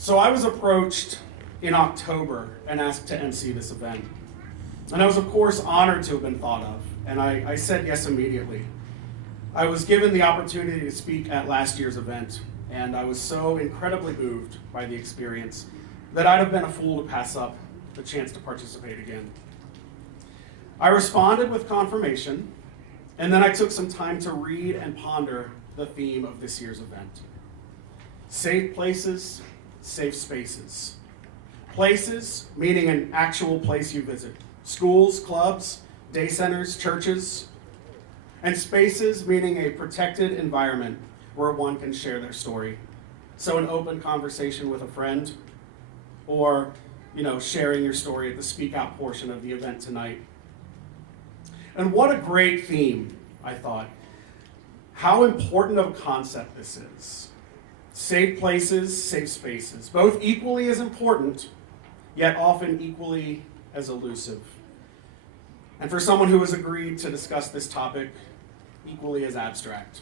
So I was approached in October and asked to MC this event. And I was, of course, honored to have been thought of, and I said yes immediately. I was given the opportunity to speak at last year's event, and I was so incredibly moved by the experience that I'd have been a fool to pass up the chance to participate again. I responded with confirmation, and then I took some time to read and ponder the theme of this year's event. Safe places, safe spaces. Places, meaning an actual place you visit. Schools, clubs, day centers, churches. And spaces, meaning a protected environment where one can share their story. So an open conversation with a friend, or sharing your story at the speak out portion of the event tonight. And what a great theme, I thought. How important of a concept this is. Safe places, safe spaces. Both equally as important, yet often equally as elusive. And for someone who has agreed to discuss this topic, equally as abstract.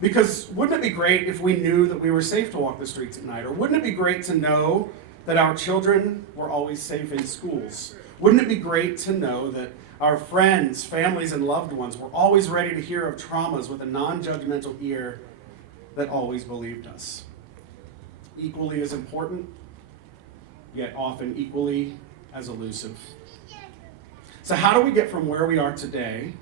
Because wouldn't it be great if we knew that we were safe to walk the streets at night? Or wouldn't it be great to know that our children were always safe in schools? Wouldn't it be great to know that our friends, families, and loved ones were always ready to hear of traumas with a non-judgmental ear that always believed us? Equally as important, yet often equally as elusive. So how do we get from where we are today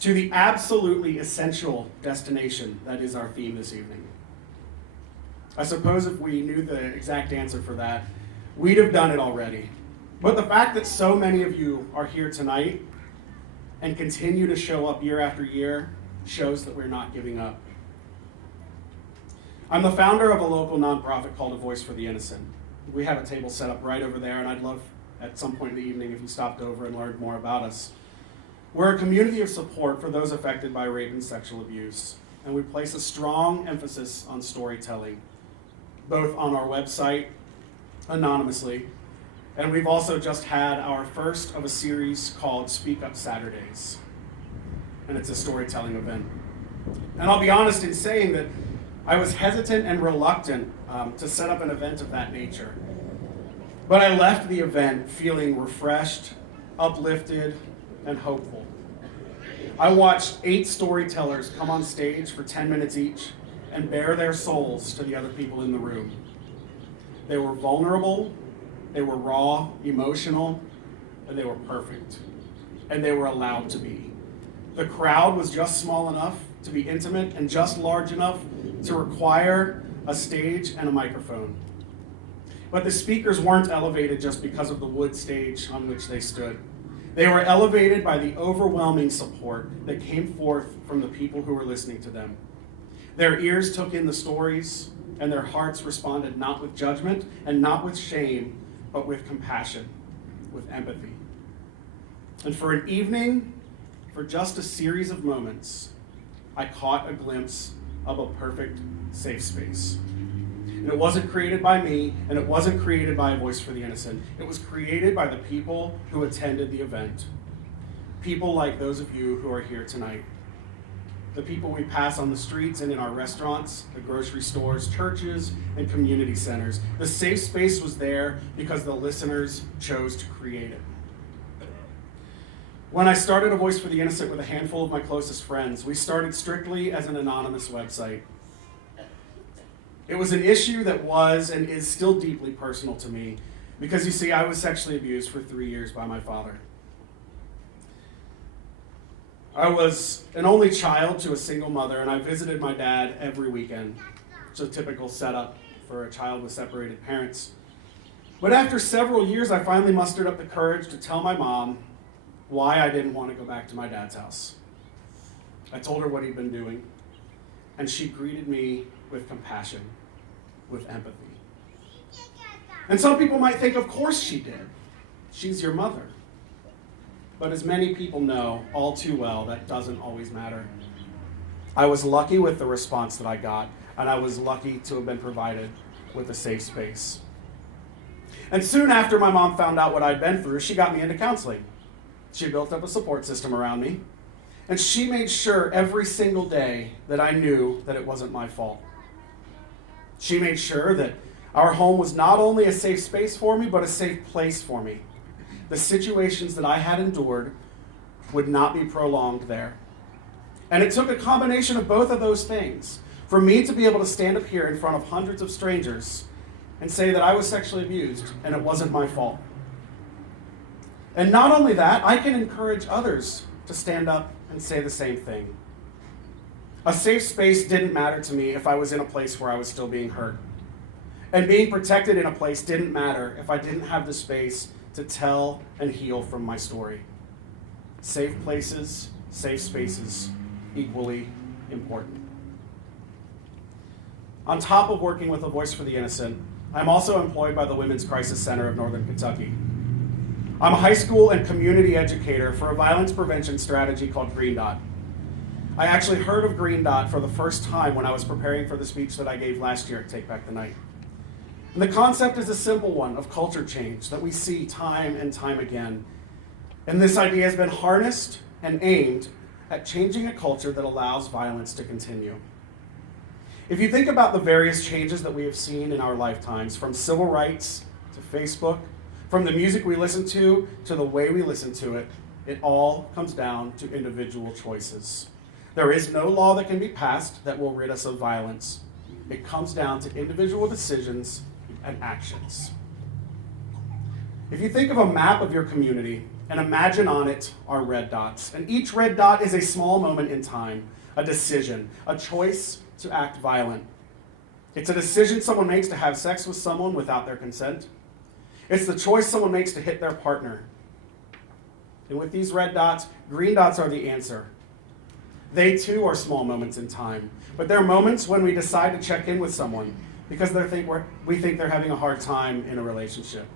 to the absolutely essential destination that is our theme this evening? I suppose if we knew the exact answer for that, we'd have done it already. But the fact that so many of you are here tonight and continue to show up year after year shows that we're not giving up. I'm the founder of a local nonprofit called A Voice for the Innocent. We have a table set up right over there, and I'd love at some point in the evening if you stopped over and learned more about us. We're a community of support for those affected by rape and sexual abuse, and we place a strong emphasis on storytelling, both on our website, anonymously, and we've also just had our first of a series called Speak Up Saturdays, and it's a storytelling event. And I'll be honest in saying that I was hesitant and reluctant to set up an event of that nature, but I left the event feeling refreshed, uplifted, and hopeful. I watched 8 storytellers come on stage for 10 minutes each and bare their souls to the other people in the room. They were vulnerable, they were raw, emotional, and they were perfect. And they were allowed to be. The crowd was just small enough to be intimate and just large enough to require a stage and a microphone. But the speakers weren't elevated just because of the wood stage on which they stood. They were elevated by the overwhelming support that came forth from the people who were listening to them. Their ears took in the stories, and their hearts responded not with judgment and not with shame, but with compassion, with empathy. And for an evening, for just a series of moments, I caught a glimpse of a perfect safe space. And it wasn't created by me, and it wasn't created by A Voice for the Innocent. It was created by the people who attended the event. People like those of you who are here tonight. The people we pass on the streets and in our restaurants, the grocery stores, churches, and community centers. The safe space was there because the listeners chose to create it. When I started A Voice for the Innocent with a handful of my closest friends, we started strictly as an anonymous website. It was an issue that was and is still deeply personal to me because, you see, I was sexually abused for 3 years by my father. I was an only child to a single mother, and I visited my dad every weekend. It's a typical setup for a child with separated parents. But after several years, I finally mustered up the courage to tell my mom why I didn't want to go back to my dad's house. I told her what he'd been doing, and she greeted me with compassion, with empathy. And some people might think, of course she did. She's your mother. But as many people know all too well, that doesn't always matter. I was lucky with the response that I got, and I was lucky to have been provided with a safe space. And soon after my mom found out what I'd been through, she got me into counseling. She built up a support system around me, and she made sure every single day that I knew that it wasn't my fault. She made sure that our home was not only a safe space for me, but a safe place for me. The situations that I had endured would not be prolonged there. And it took a combination of both of those things for me to be able to stand up here in front of hundreds of strangers and say that I was sexually abused and it wasn't my fault. And not only that, I can encourage others to stand up and say the same thing. A safe space didn't matter to me if I was in a place where I was still being hurt. And being protected in a place didn't matter if I didn't have the space to tell and heal from my story. Safe places, safe spaces, equally important. On top of working with A Voice for the Innocent, I'm also employed by the Women's Crisis Center of Northern Kentucky. I'm a high school and community educator for a violence prevention strategy called Green Dot. I actually heard of Green Dot for the first time when I was preparing for the speech that I gave last year at Take Back the Night. And the concept is a simple one of culture change that we see time and time again. And this idea has been harnessed and aimed at changing a culture that allows violence to continue. If you think about the various changes that we have seen in our lifetimes, from civil rights to Facebook, from the music we listen to the way we listen to it, it all comes down to individual choices. There is no law that can be passed that will rid us of violence. It comes down to individual decisions and actions. If you think of a map of your community and imagine on it are red dots, and each red dot is a small moment in time, a decision, a choice to act violent. It's a decision someone makes to have sex with someone without their consent. It's the choice someone makes to hit their partner. And with these red dots, green dots are the answer. They too are small moments in time, but they're moments when we decide to check in with someone because we think they're having a hard time in a relationship.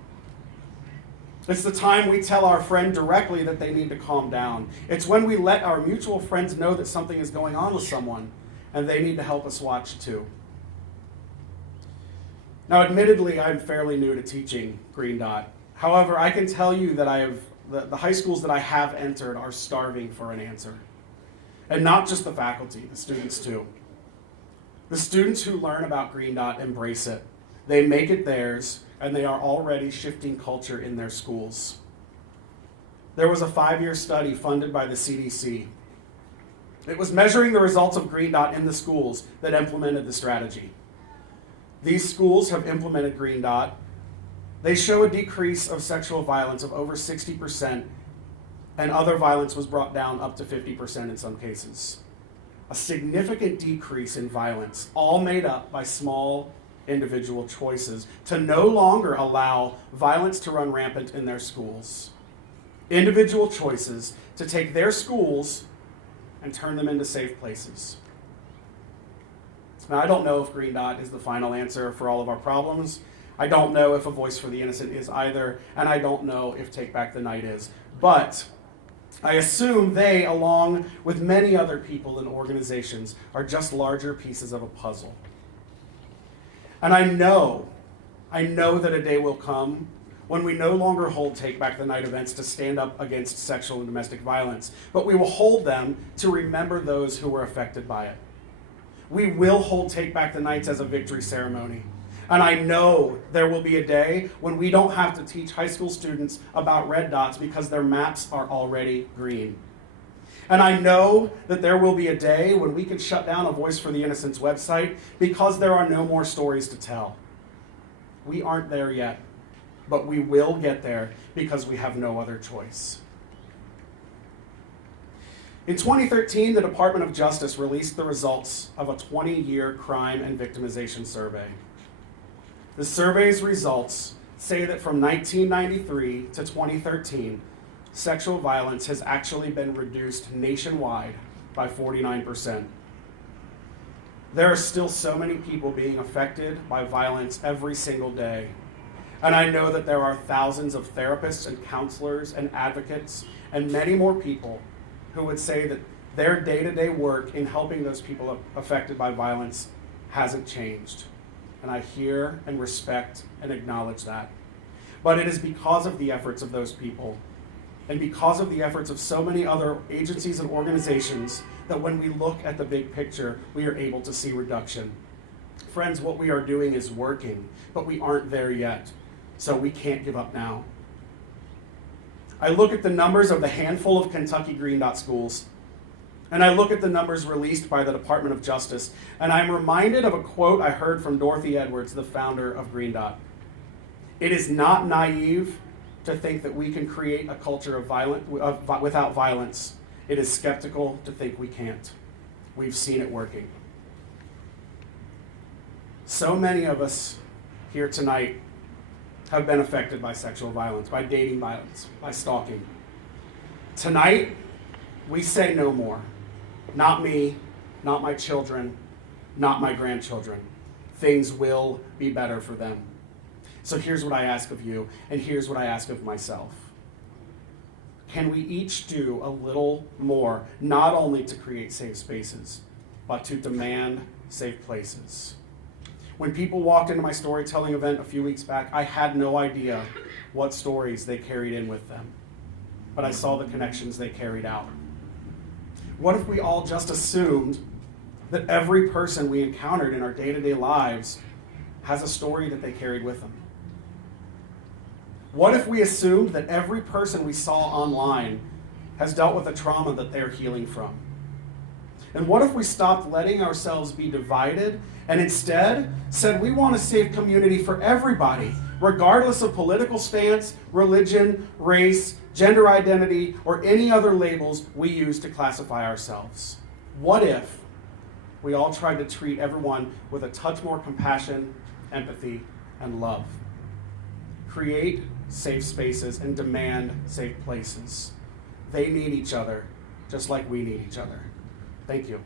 It's the time we tell our friend directly that they need to calm down. It's when we let our mutual friends know that something is going on with someone and they need to help us watch too. Now, admittedly, I'm fairly new to teaching Green Dot. However, I can tell you that the high schools that I have entered are starving for an answer. And not just the faculty, the students too. The students who learn about Green Dot embrace it. They make it theirs, and they are already shifting culture in their schools. There was a 5-year study funded by the CDC. It was measuring the results of Green Dot in the schools that implemented the strategy. These schools have implemented Green Dot. They show a decrease of sexual violence of over 60%, and other violence was brought down up to 50% in some cases. A significant decrease in violence, all made up by small individual choices to no longer allow violence to run rampant in their schools. Individual choices to take their schools and turn them into safe places. Now, I don't know if Green Dot is the final answer for all of our problems. I don't know if A Voice for the Innocent is either, and I don't know if Take Back the Night is. But I assume they, along with many other people and organizations, are just larger pieces of a puzzle. And I know that a day will come when we no longer hold Take Back the Night events to stand up against sexual and domestic violence, but we will hold them to remember those who were affected by it. We will hold Take Back the Nights as a victory ceremony. And I know there will be a day when we don't have to teach high school students about red dots because their maps are already green. And I know that there will be a day when we can shut down A Voice for the Innocent's website because there are no more stories to tell. We aren't there yet, but we will get there because we have no other choice. In 2013, the Department of Justice released the results of a 20-year crime and victimization survey. The survey's results say that from 1993 to 2013, sexual violence has actually been reduced nationwide by 49%. There are still so many people being affected by violence every single day. And I know that there are thousands of therapists and counselors and advocates and many more people who would say that their day-to-day work in helping those people affected by violence hasn't changed. And I hear and respect and acknowledge that. But it is because of the efforts of those people and because of the efforts of so many other agencies and organizations that when we look at the big picture, we are able to see reduction. Friends, what we are doing is working, but we aren't there yet, so we can't give up now. I look at the numbers of the handful of Kentucky Green Dot schools, and I look at the numbers released by the Department of Justice, and I'm reminded of a quote I heard from Dorothy Edwards, the founder of Green Dot. It is not naive to think that we can create a culture without violence. It is skeptical to think we can't. We've seen it working. So many of us here tonight have been affected by sexual violence, by dating violence, by stalking. Tonight, we say no more. Not me, not my children, not my grandchildren. Things will be better for them. So here's what I ask of you, and here's what I ask of myself. Can we each do a little more, not only to create safe spaces, but to demand safe places? When people walked into my storytelling event a few weeks back, I had no idea what stories they carried in with them, but I saw the connections they carried out. What if we all just assumed that every person we encountered in our day-to-day lives has a story that they carried with them? What if we assumed that every person we saw online has dealt with a trauma that they're healing from? And what if we stopped letting ourselves be divided and instead said we want a safe community for everybody, regardless of political stance, religion, race, gender identity, or any other labels we use to classify ourselves? What if we all tried to treat everyone with a touch more compassion, empathy, and love? Create safe spaces and demand safe places. They need each other just like we need each other. Thank you.